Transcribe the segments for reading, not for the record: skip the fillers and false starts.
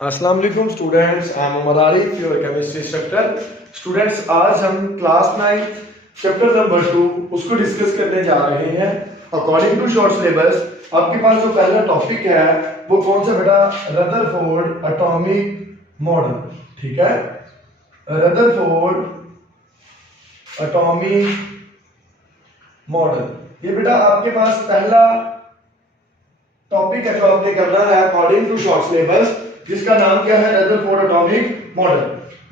अस्सलाम वालेकुम students, I am Umar Arif, your chemistry instructor. Students, आज हम क्लास 9 चैप्टर नंबर 2 उसको डिस्कस करने जा रहे हैं। अकॉर्डिंग टू शॉर्ट सिलेबस आपके पास जो पहला टॉपिक है वो कौन सा बेटा? Rutherford atomic model. ठीक है, रदरफोर्ड एटॉमिक मॉडल। ये बेटा आपके पास पहला टॉपिक है जो आपने करना है अकॉर्डिंग टू शॉर्ट सिलेबस, जिसका नाम क्या है? Rutherford atomic model.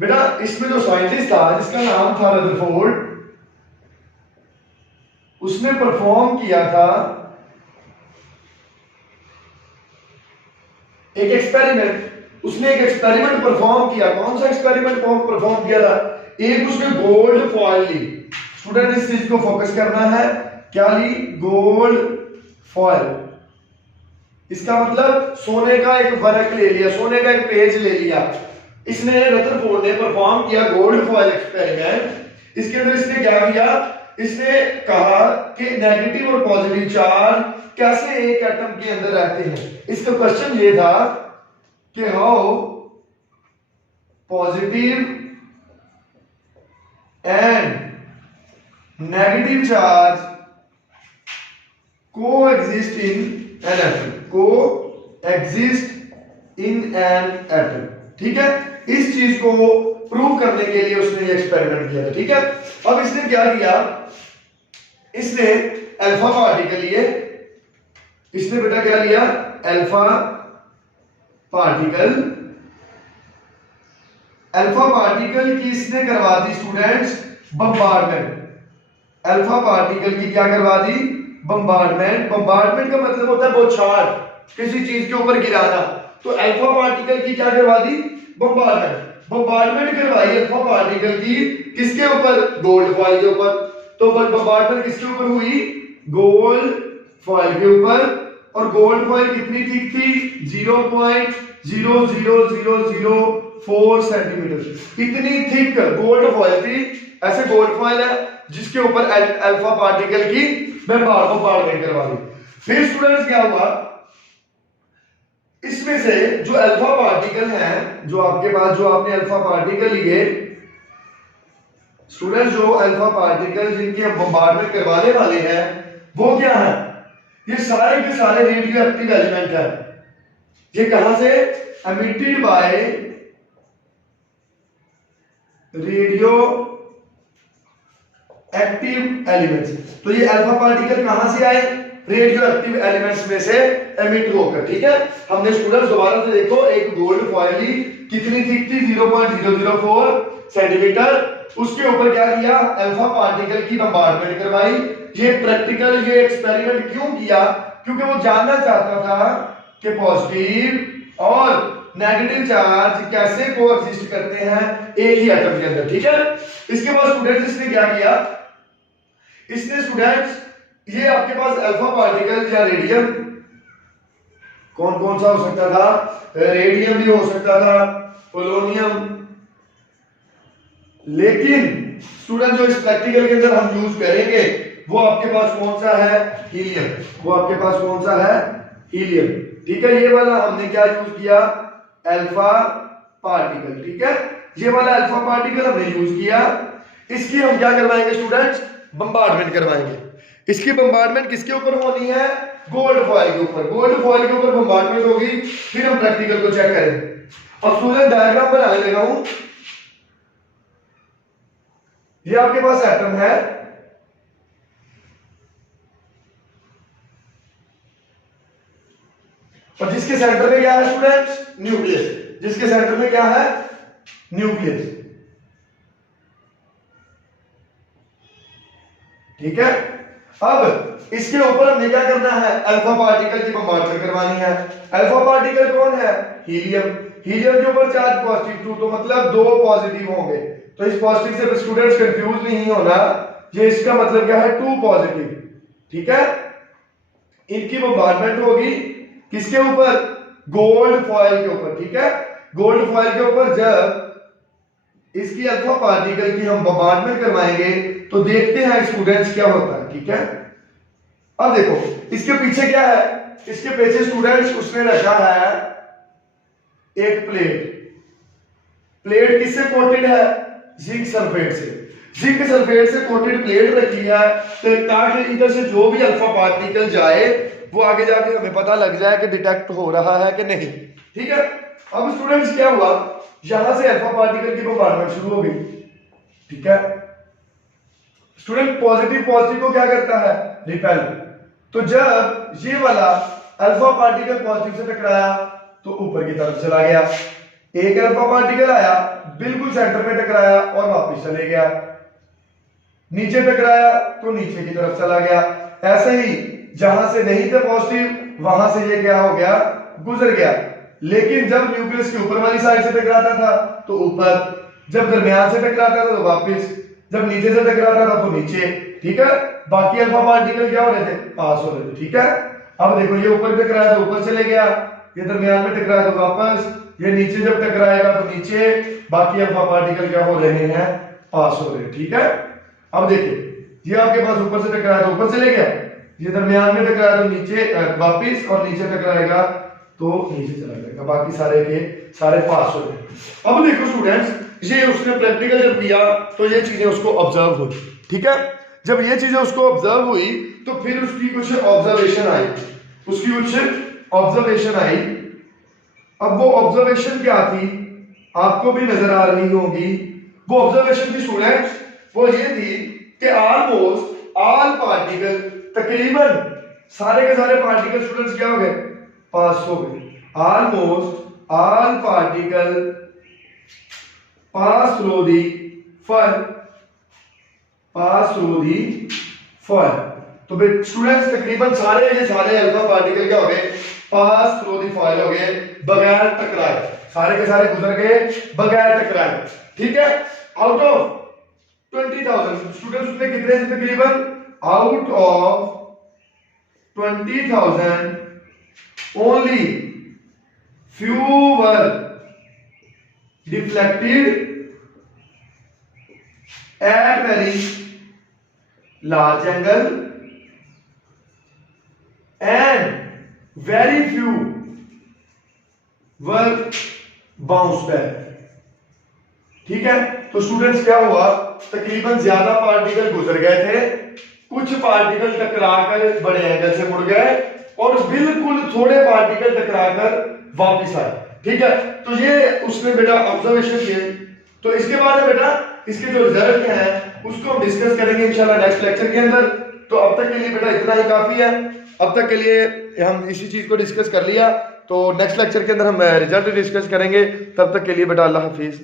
बेटा इसमें जो साइंटिस्ट था जिसका नाम था रदरफोर्ड, उसने परफॉर्म किया था एक एक्सपेरिमेंट। उसने एक एक्सपेरिमेंट परफॉर्म किया। कौन सा एक्सपेरिमेंट परफॉर्म किया था? एक उसने गोल्ड फॉइल ली। स्टूडेंट इस चीज को फोकस करना है। क्या ली? Gold foil. इसका मतलब सोने का एक वर्क ले लिया, सोने का एक पेज ले लिया। इसने रदरफोर्ड ने परफॉर्म किया गोल्ड फॉइल एक्सपेरिमेंट। इसके अंदर इसने क्या किया? इसने कहा कि नेगेटिव और पॉजिटिव चार्ज कैसे एक एटम के अंदर रहते हैं। इसका क्वेश्चन ये था कि how positive and negative charge को एग्जिस्ट इन एन एटम, को एग्जिस्ट इन एन एटम। ठीक है, इस चीज को प्रूव करने के लिए उसने ये एक्सपेरिमेंट किया था। ठीक है, अब इसने क्या किया? इसने अल्फा पार्टिकल लिए। इसने बेटा क्या लिया? Alpha particle. अल्फा पार्टिकल की इसने करवा the students bombardment. Alpha particle की क्या करवा दी? बम्बार्डमेंट। बम्बार्डमेंट का मतलब होता है बौछार, किसी चीज के ऊपर गिराना। तो अल्फा पार्टिकल की क्या करवा दी? बम्बार्डमेंट। बम्बार्डमेंट करवाई अल्फा पार्टिकल की किसके ऊपर? गोल्ड फॉइल के ऊपर। तो बम्बार्डमेंट किसके ऊपर हुई? गोल्ड फॉइल के ऊपर। और गोल्ड फॉइल कितनी थिक थी? 0.00004 सेंटीमीटर। इतनी थिक गोल्ड फॉइल थी। ऐसे गोल्ड फॉइल है जिसके ऊपर अल्फा पार्टिकल की बम्बार्डमेंट करवा दी। फिर स्टूडेंट्स क्या हुआ? इसमें से जो अल्फा पार्टिकल है, जो आपके पास, जो आपने अल्फा पार्टिकल लिए स्टूडेंट्स, जो अल्फा पार्टिकल जिनकी हम बम्बार्डमेंट करवाने वाले हैं, वो क्या है? ये सारे के सारे रेडियो एक्टिव एलिमेंट है। ये कहां से? Emitted by radio active elements. तो ये अल्फा पार्टिकल कहां से आए? रेडियो एक्टिव एलिमेंट्स में से एमिट होकर। ठीक है, हमने स्टूडेंट्स दोबारा से देखो, एक गोल्ड फॉइल ली, कितनी थिक थी? 0.004 सेंटीमीटर। उसके ऊपर क्या किया? अल्फा पार्टिकल की बम्बार्डमेंट करवाई। ये प्रैक्टिकल, ये एक्सपेरिमेंट क्यों किया? क्योंकि वो जानना चाहता था कि पॉजिटिव और नेगेटिव चार्ज कैसे कोएग्जिस्ट करते हैं एक ही एटम के अंदर। ठीक है, इसके बाद स्टूडेंट्स इसने क्या किया? इसने स्टूडेंट्स, ये आपके पास अल्फा पार्टिकल या रेडियम, कौन कौन सा हो सकता था? रेडियम भी हो सकता था, पोलोनियम। लेकिन स्टूडेंट जो इस प्रैक्टिकल के अंदर हम यूज करेंगे वो आपके पास कौन सा है? हीलियम। वो आपके पास कौन सा है? हीलियम। ठीक है, ये वाला हमने क्या यूज किया? Alpha particle. ठीक है, ये वाला अल्फा पार्टिकल हमने यूज किया। इसकी हम क्या करवाएंगे स्टूडेंट्स? बम्बार्डमेंट करवाएंगे। इसकी बम्बार्डमेंट किसके ऊपर होनी है? गोल्ड फॉइल के ऊपर। गोल्ड फॉइल के ऊपर बम्बार्डमेंट होगी। फिर हम प्रैक्टिकल को चेक करेंगे। अब स्टूडेंट डायग्राम बनाने लगा हूं। ये आपके पास एटम है, और जिसके सेंटर में क्या है स्टूडेंट्स? न्यूक्लियस। जिसके सेंटर में क्या है? न्यूक्लियस। ठीक है, अब इसके ऊपर हमने क्या करना है? अल्फा पार्टिकल की बम्बार्डमेंट करवानी है। अल्फा पार्टिकल कौन है? हीलियम। हीलियम के ऊपर चार्ज पॉजिटिव 2, तो मतलब 2 पॉजिटिव होंगे। तो इस पॉजिटिव से स्टूडेंट्स कंफ्यूज नहीं होना, ये इसका मतलब क्या है? 2 पॉजिटिव। ठीक है, इनकी बम्बार्डमेंट होगी किसके ऊपर? गोल्ड फॉइल के ऊपर। ठीक है, गोल्ड फॉइल के ऊपर जब इसकी अल्फा पार्टिकल की हम बम्बार्डमेंट करवाएंगे तो देखते हैं स्टूडेंट्स क्या होता है। ठीक है, अब देखो इसके पीछे क्या है? इसके पीछे स्टूडेंट्स उसने रखा है एक प्लेट किससे कोटेड है? जिंक सल्फेट से। जिंक सल्फेट से कोटेड प्लेट रखी है तो ताकि इधर से जो भी अल्फा पार्टिकल जाए वो आगे जाके हमें पता लग जाए कि डिटेक्ट हो रहा है कि नहीं। ठीक है, अब स्टूडेंट्स क्या हुआ, यहां से अल्फा पार्टिकल की बॉम्बार्डमेंट शुरू हो गई। ठीक है स्टूडेंट, पॉजिटिव को क्या करता है? रिपेल। तो जब ये वाला अल्फा पार्टिकल पॉजिटिव से टकराया तो ऊपर की तरफ चला गया, एक अल्फा पार्टिकल आया बिल्कुल सेंटर में टकराया और वापस चले गया, नीचे टकराया तो नीचे की तरफ चला गया। ऐसे ही जहां से नहीं थे पॉजिटिव वहां से ये क्या हो गया? गुजर गया। लेकिन जब न्यूक्लियस के ऊपर वाली साइड से टकराता था तो ऊपर, जब दरमियान से टकराता था तो वापस, जब नीचे से टकराता था तो नीचे। ठीक है, बाकी अल्फा पार्टिकल क्या हो रहे थे? पास हो रहे थे। ठीक है, अब देखो ये ऊपर टकराया तो ऊपर चले गया, ये दरमियान में टकराया तो वापस, ये नीचे जब टकराएगा तो नीचे, बाकी अल्फा पार्टिकल क्या हो रहे हैं? पास हो रहे हैं। ठीक है, अब देखिए ये आपके पास ऊपर से टकराया तो ऊपर चले गया, ये दरमियान में टकराया तो नीचे वापिस, और नीचे टकराएगा तो नीचे चला जाएगा, बाकी सारे के सारे पास हो गए। अब देखो स्टूडेंट्स, ये उसने प्रैक्टिकल जब किया तो ये चीजें उसको ऑब्जर्व हुई। ठीक है, जब ये चीजें उसको ऑब्जर्व हुई तो फिर उसकी कुछ ऑब्जर्वेशन आई। अब वो ऑब्जर्वेशन क्या थी आपको भी नजर आ रही होगी। वो ऑब्जर्वेशन थी स्टूडेंट्स, वो ये थी कि ऑलमोस्ट ऑल पार्टिकल, तकरीबन सारे के सारे पार्टिकल स्टूडेंट्स क्या हो गए? पास हो गए। Almost all particle pass through the foil. तो स्टूडेंट्स तकरीबन सारे के सारे अल्फा पार्टिकल क्या हो गए? पास थ्रू दी फॉयल हो गए, बगैर टकराए। सारे के सारे गुजर गए बगैर टकराए। ठीक है, आउट ऑफ 20,000 स्टूडेंट्स उसने कितने थे तकरीबन? Out of 20,000 only few were deflected at very large angle and very few were bounced back। ठीक है, तो स्टूडेंट्स क्या हुआ? तकरीबन ज्यादा पार्टिकल गुजर गए थे, कुछ पार्टिकल टकराकर बड़े एंगल से मुड़ गए और बिल्कुल थोड़े पार्टिकल टकराकर वापस आए। ठीक है, तो ये उसने बेटा ऑब्जर्वेशन किए। तो इसके बाद है बेटा इसके जो रिजल्ट हैं उसको हम डिस्कस करेंगे इंशाल्लाह नेक्स्ट लेक्चर के अंदर। तो अब तक के लिए बेटा इतना ही काफी है। अब तक के लिए हम इसी चीज को डिस्कस कर लिया, तो नेक्स्ट लेक्चर के अंदर हम रिजल्ट डिस्कस करेंगे। तब तक के लिए बेटा अल्लाह हाफिज।